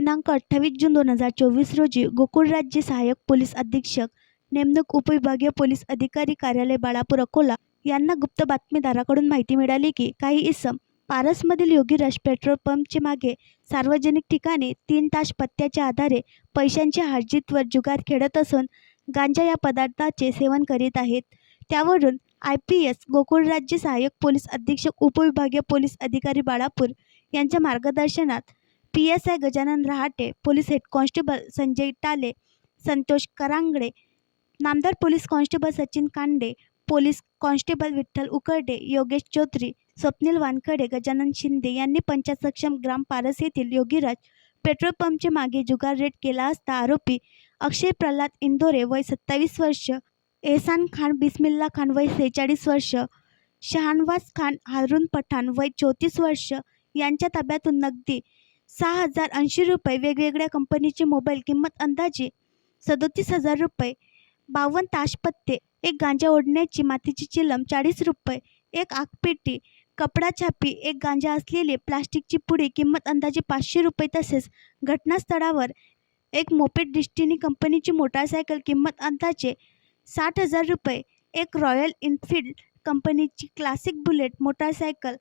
दिनांक 28 जून 2024 रोजी गोकुळ राज्य सहाय्यक पोलीस अधीक्षक नेमणूक उपविभागीय पोलीस अधिकारी कार्यालय बाळापूर अकोला यांना गुप्त बातमीदाराकडून माहिती मिळाली की काही इसम पारसमधील योगीराज पेट्रोल पंपचे मागे सार्वजनिक ठिकाणी 3 तास पत्त्याच्या आधारे पैशांच्या हार्जीतवर जुगार खेळत असून गांजा या पदार्थाचे सेवन करीत आहेत। त्यावरून IPS गोकुळ राज्य सहाय्यक पोलीस अधीक्षक उपविभागीय पोलीस अधिकारी बाळापूर यांच्या मार्गदर्शनात PSI Gajanan Rahate, police head constable Sanjay Tale, Santosh Karangade, नामदार police constable Sachin Kande, police constable Vitthal Ukarde, Yogesh Chaudhari, Swapnil Wankhade, Gajanan Shinde यांनी पंचायत सक्षम ग्राम पारस येथील योगीराज पेट्रोल पंपचे मागे जुगार रेड केला असता आरोपी अक्षय प्रल्हाद इंदोरे वय 27 वर्ष, एहसान खान बिस्मिल्ला खान वय 46 वर्ष, शहानवाज खान हारून पठाण वय 34 वर्ष यांच्या ताब्यातून नगदी 6,080 रुपये, वेगवेगळ्या कंपनीचे मोबाईल किंमत अंदाजे 37,000 रुपये, 52 ताशपत्ते, एक गांजा ओढण्याची मातीची चिलम 40 रुपये, एक आगपेटी, कपडा छापी, एक गांजा असलेली प्लास्टिकची पुडी किंमत अंदाजे 500 रुपये तसेच घटनास्थळावर एक मोपेड डिस्टिनी कंपनीची मोटारसायकल किंमत अंदाजे 60,000 रुपये, एक रॉयल इनफील्ड कंपनीची क्लासिक बुलेट मोटारसायकल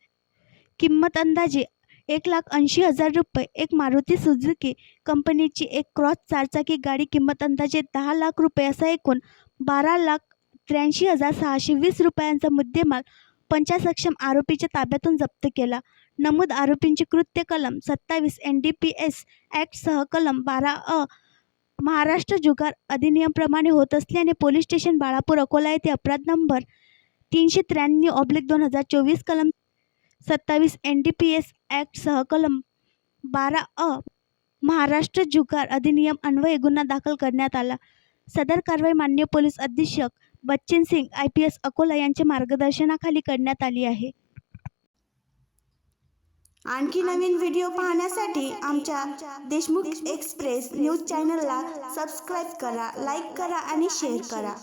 किंमत अंदाजे 1,80,000 रुपये, एक मारुती सुझुकी कंपनीची एक क्रॉस 4 चाकी गाडी किंमत अंदाजे 10 लाख रुपये असा एकूण 12,83,620 रुपयांचा मुद्देमाल पंचायत सक्षम आरोपीच्या ताब्यातून जप्त केला। नमूद आरोपींची कृत्य कलम 27 NDPS ॲक्ट सह कलम 12 महाराष्ट्र जुगार अधिनियमप्रमाणे होत असल्याने पोलीस स्टेशन बाळापूर अकोला येथे अपराध नंबर 393/2024 कलम 27 NDPS ॲक्ट सह कलम 12 महाराष्ट्र जुगार अधिनियम अन्वये गुन्हा दाखल करण्यात आला। सदर कारवाई माननीय पोलीस अधीक्षक बच्चन सिंग IPS अकोला यांच्या मार्गदर्शनाखाली करण्यात आली आहे। आणखी नवीन व्हिडिओ पाहण्यासाठी आमच्या देशमुख एक्सप्रेस न्यूज चॅनलला सबस्क्राईब करा, लाईक करा आणि शेअर करा।